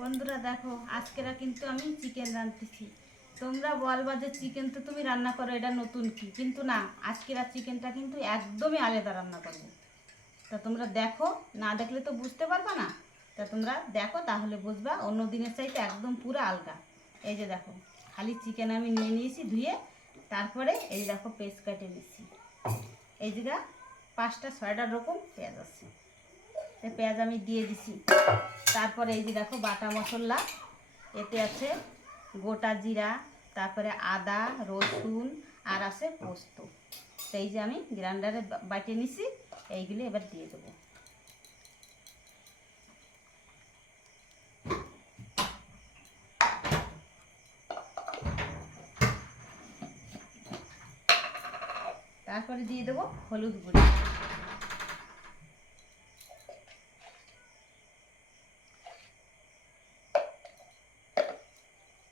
বন্ধুরা দেখো, আজকেরা কিন্তু আমি চিকেন রাঁধতেছি। তোমরা বলবা যে চিকেন তো তুমি রান্না করো, এটা নতুন কি? কিন্তু না, আজকেরা চিকেনটা কিন্তু একদমই আলাদা রান্না করবো। তা তোমরা দেখো, না দেখলে তো বুঝতে পারবা না। তা তোমরা দেখো, তাহলে বুঝবা অন্য দিনের চাইতে একদম পুরো আলগা। এই যে দেখো, খালি চিকেন আমি নিয়ে নিয়েছি ধুয়ে। তারপরে এই দেখো পেঁয়াজ কেটে নিয়েছি। এই জায়গা 5টা 6টা রকম পেঁয়াজ আছে, পেঁয়াজ আমি দিয়ে দিছি। তারপরে এই যে দেখো বাটা মশলা, এতে আছে গোটা জিরা, তারপরে আদা রসুন আর আছে পোস্ত। এই যে আমি গ্রাইন্ডারে বাটে নিছি, এইগুলো এবার দিয়ে দেবো। তারপরে দিয়ে দেবো হলুদ গুঁড়ি,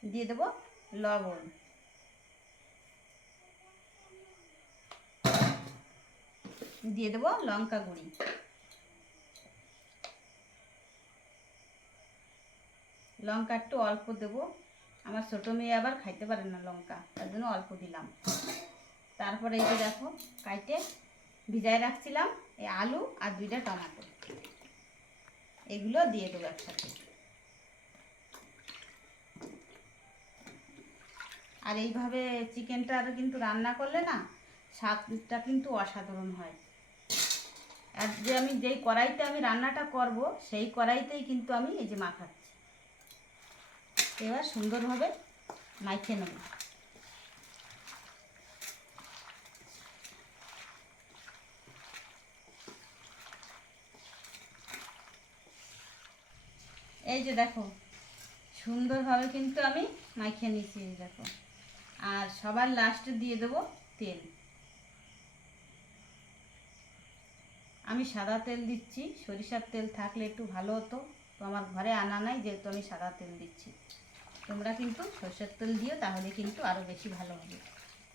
দিয়ে দেবো লবণ, দিয়ে দেবো লঙ্কা গুঁড়ি, লঙ্কা একটু অল্প দেবো। আমার ছোটো মেয়ে আবার খাইতে পারে না লঙ্কা, তার জন্য অল্প দিলাম। তারপরে এই যে দেখো, কাইটে ভিজায় রাখছিলাম এই আলু আর 2টা টমেটো, এগুলো দিয়ে দেবো একসাথে। আর এইভাবে চিকেনটা কিন্তু রান্না করলে না, স্বাদটা কিন্তু অসাধারণ হয়। আর যে আমি যেই কড়াইতে আমি রান্নাটা করব, সেই কড়াইতেই কিন্তু আমি এই যে মাখাচ্ছি। এবার সুন্দরভাবে মাখিয়ে নেব। এই যে দেখো, সুন্দরভাবে কিন্তু আমি মাখিয়ে নিয়েছি, এই দেখো। আর সবার লাস্টে দিয়ে দেবো তেল। আমি সাদা তেল দিচ্ছি, সরিষার তেল থাকলে একটু ভালো হতো, তো আমার ঘরে আনা নাই, যেহেতু আমি সাদা তেল দিচ্ছি। তোমরা কিন্তু সরষের তেল দিও, তাহলে কিন্তু আরও বেশি ভালো হবে।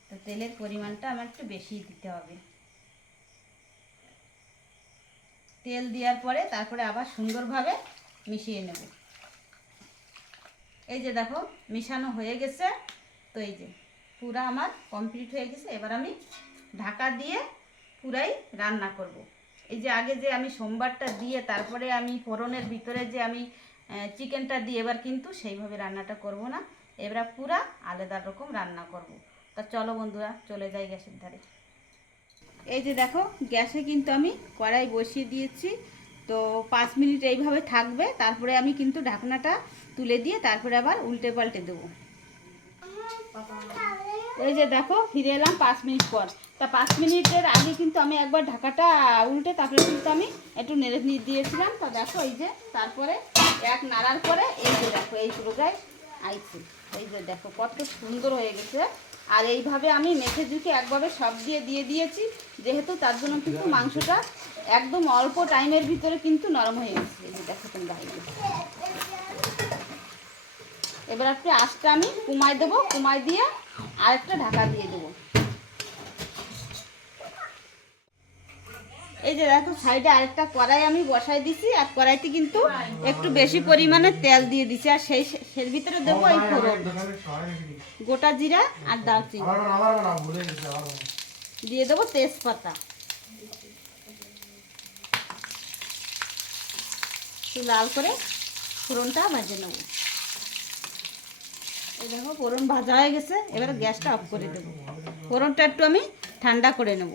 তো তেলের পরিমাণটা আমার একটু বেশি দিতে হবে। তেল দেওয়ার পরে তারপরে আবার সুন্দরভাবে মিশিয়ে নেব। এই যে দেখো, মিশানো হয়ে গেছে। তো এই যে পুরা আমার কমপ্লিট হয়ে গেছে। এবার আমি ঢাকা দিয়ে পুরাই রান্না করব। এই যে আগে যে আমি সোমবারটা দিয়ে তারপরে আমি ফোড়নের ভিতরে যে আমি চিকেনটা দিয়ে, এবার কিন্তু সেইভাবে রান্নাটা করব না, এবার পুরা আলাদা রকম রান্না করব। তা চলো বন্ধুরা, চলে যাই গ্যাসের ধারে। এই যে দেখো, গ্যাসে কিন্তু আমি কড়াই বসিয়ে দিয়েছি। তো 5 মিনিট এইভাবে থাকবে, তারপরে আমি কিন্তু ঢাকনাটা তুলে দিয়ে তারপরে আবার উল্টে পাল্টে দেবো। এই যে দেখো, ফিরে এলাম 5 মিনিট পর। তা 5 মিনিটের আগে কিন্তু আমি একবার ঢাকাটা উল্টে তারপরে কিন্তু আমি একটু নেড়ে দিয়েছিলাম। তা দেখো, এই যে তারপরে এক নাড়ার পরে এই যে দেখো এই পুরোটাই আইছে। এই যে দেখো কত সুন্দর হয়ে গেছে। আর এইভাবে আমি মেখে ঝুঁকে একভাবে সব দিয়ে দিয়েছি, যেহেতু তার জন্য কিন্তু মাংসটা একদম অল্প টাইমের ভিতরে কিন্তু নরম হয়ে গেছে। এই যে দেখো তোমরা, এবার একটু আঁচটা আমি কমায় দেবো, কমায় দিয়ে আরেকটা ঢাকা দিয়ে দেবো। এই যে দেখো, সাইডে আরেকটা কড়াই আমি বসাই দিছি, আর কড়াইতে কিন্তু একটু বেশি পরিমাণে তেল দিয়ে দিছি। আর সেই ভিতরে দেবো এই ফোড়ন, গোটা জিরা আর দারচিনি, দিয়ে দেবো তেজপাতা। একটু লাল করে ফোড়নটা ভেজে নেবো। এই দেখো, ফোড়ন ভাজা হয়ে গেছে। এবার গ্যাসটা অফ করে দেবো। ফোড়নটা একটু আমি ঠান্ডা করে নেব।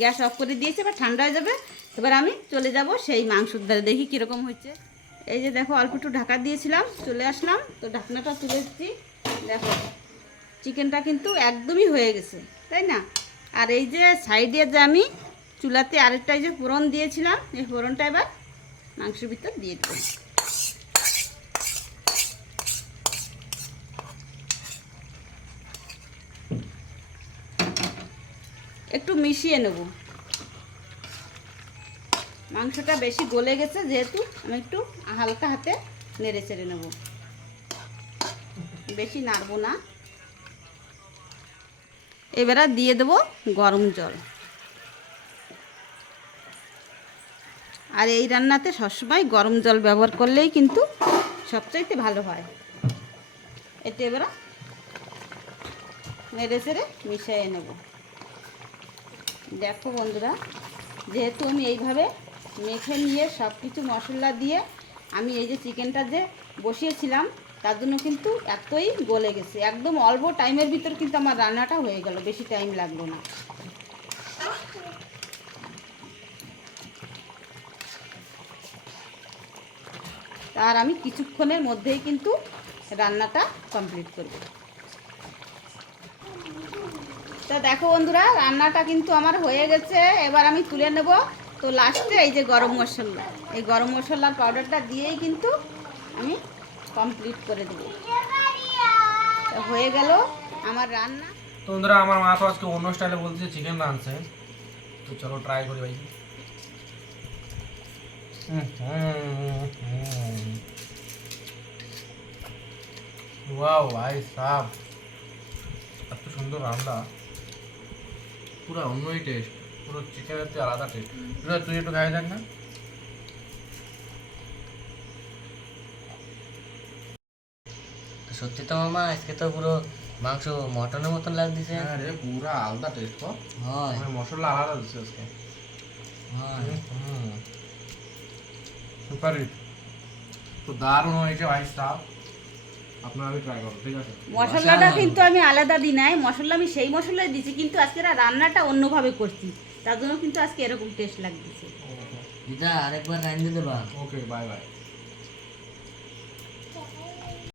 গ্যাস অফ করে দিয়েছি, এবার ঠান্ডা হয়ে যাবে। এবার আমি চলে যাব সেই মাংসর ধারে, দেখি কীরকম হচ্ছে। এই যে দেখো, অল্প একটু ঢাকা দিয়েছিলাম, চলে আসলাম। তো ঢাকনাটা তুলে দিচ্ছি। দেখো, চিকেনটা কিন্তু একদমই হয়ে গেছে, তাই না? আর এই যে সাইডে যে আমি চুলাতে আরেকটা যে ফোড়ন দিয়েছিলাম, এই ফোড়নটা এবার মাংসের ভিতর দিয়ে দেবো। একটু মিশিয়ে নেব। মাংসটা বেশি গলে গেছে, যেহেতু আমি একটু হালকা হাতে নেড়ে চেড়ে নেব, বেশি নাড়বো না। এবারে দিয়ে দেব গরম জল। আর এই রান্নাতে সবসময় গরম জল ব্যবহার করলেই কিন্তু সবচাইতে ভালো হয়। এতে এবারে নেড়ে চেড়ে মিশিয়ে নেব। দেখো বন্ধুরা, যেহেতু আমি এইভাবে মেখে নিয়ে সব কিছু মশলা দিয়ে আমি এই যে চিকেনটা যে বসিয়েছিলাম তার জন্য কিন্তু এতই গলে গেছে, একদম অল্প টাইমের ভিতর কিন্তু আমার রান্নাটা হয়ে গেল, বেশি টাইম লাগলো না। আর আমি কিছুক্ষণের মধ্যেই কিন্তু রান্নাটা কমপ্লিট করব। তা দেখো বন্ধুরা, রান্নাটা কিন্তু আমার হয়ে গেছে, এবার আমি তুলে নেব। তো লাস্টে এই যে গরম মশলা, এই গরম মশলার পাউডারটা দিয়েই কিন্তু আমি কমপ্লিট করে দেব। তো হয়ে গেল আমার রান্না। তো বন্ধুরা, আমার মা তো আজকে অন্য স্টাইলে বলছে চিকেন রাঁধছে, তো চলো ট্রাই করি ভাই। ওয়াও ভাই সাব, এত সুন্দর রান্না, পুরো অন্যই টেস্ট, পুরো চিকেনের থেকে আলাদা টেস্ট। তুই একটু খাই দেখ না। সত্যি তো মামা, আজকে তো পুরো মাংস মটনের মতন লাগতেছে। হ্যাঁ রে, পুরো আলাদা টেস্ট। হয় মানে মশলা আলাদা দিচ্ছে আজকে। হয়। সুপার হিট, তো দারুণ হয়েছে ভাই সাব। আপনারা আমি ট্রাই করো, ঠিক আছে? মশলাটা কিন্তু আমি আলাদা দিই নাই, মশলা আমি সেই মশলাই দিছি, কিন্তু আজকে রান্নাটা অন্যভাবে করছি, তার জন্য কিন্তু আজকে এরকম টেস্ট লাগতেছে। দিদা আরেকবার রাইন্দে দেবা। ওকে, বাই বাই।